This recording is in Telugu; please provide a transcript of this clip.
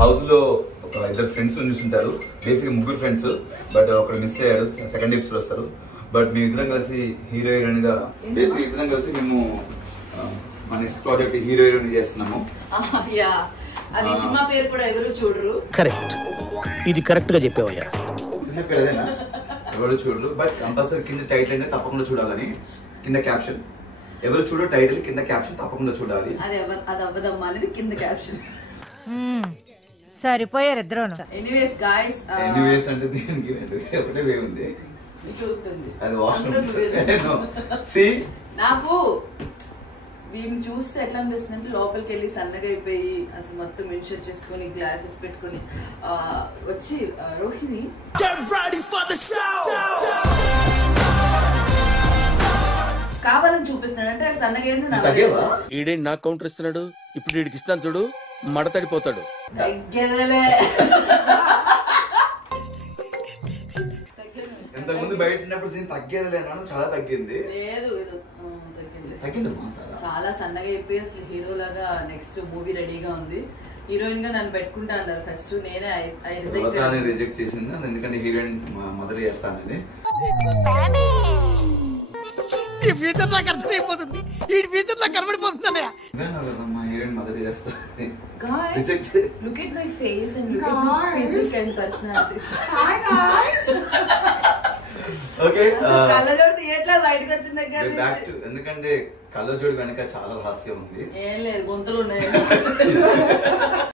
హౌస్ లో ఒక ఇద్దరు ఫ్రెండ్స్ చూస్తుంటారు, బేసిక్ ముగ్గురు ఫ్రెండ్స్, బట్ ఒకడు మిస్ అయ్యాడు, సెకండ్ ఎపిసోడ్ వస్తారు. బట్ మేము ఇద్దరం కలిసి హీరో హీరోయిన్ గా బేసిక్ ఇద్దరం కలిసి మేము మన నెక్స్ట్ ప్రాజెక్ట్ హీరో హీరోయిన్ చేస్తున్నాము. అది సినిమా పేరు కూడా ఎవరు చూడరు. కరెక్ట్, ఇది కరెక్ట్ గా చెప్పావయ్యా. సినిమా పేరు అదేనా, ఎవరు చూడరు. బట్ కంపల్సరీ కింద టైటిల్ అనేది తప్పకుండా చూడాలని, కింద క్యాప్షన్ ఎవరు చూడరు, టైటిల్ కింద క్యాప్షన్ తప్పకుండా చూడాలి. అది అవ్వదమ్మా అనేది కింద క్యాప్షన్. సరిపోయారు ఇద్దరు. ఎనీవేస్ గాయ్స్, ఎనీవేస్ అంటే దీనికి ఒకటే వే ఉంది, అది వాష్రూమ్. నాకు దీన్ని చూస్తే ఎట్లా అనిపిస్తుంది అంటే లోపలికి వెళ్ళి సన్నగా అయిపోయి అసలు మొత్తం మెన్షన్ చేసుకుని గ్లాసెస్ పెట్టుకుని వచ్చి రోహిణి కావాలని చూపిస్తున్నాడు అంటే అక్కడ సన్నగా ఏంటి. ఈడేంటి నాకు కౌంటర్ ఇస్తున్నాడు, ఇప్పుడు వీడికి ఇస్తాను చూడు, మడతడిపోతాడు. ఇంతకుముందు బయట ఉన్నప్పుడు తగ్గేది లేనాను, చాలా తగ్గింది. లేదు తగ్గింది, చాలా సన్నగా అయిపోయి అసలు హీరో లాగా నెక్స్ట్ మూవీ రెడీగా ఉంది. హీరోయిన్ గా నన్ను పెట్టుకుంటా అన్నారు ఫస్ట్, నేనే రిజెక్ట్ చేసింది, ఎందుకంటే హీరోయిన్ మదర్ చేస్తానని. ఈ ఫ్యూచర్ నాకు అర్థమైపోతుంది, ఈ ఫ్యూచర్ నాకు కనబడిపోతుంది. హీరోయిన్ మదర్ చేస్తా. Look at my face and look at my physique and personality. Okay, కళ్ళజోడు థియేటర్ బయటకు వచ్చిన దగ్గర ఎందుకంటే కళ్ళజోడు వెనక చాలా రహస్యం ఉంది. ఏం లేదు, గొంతులు ఉన్నాయి.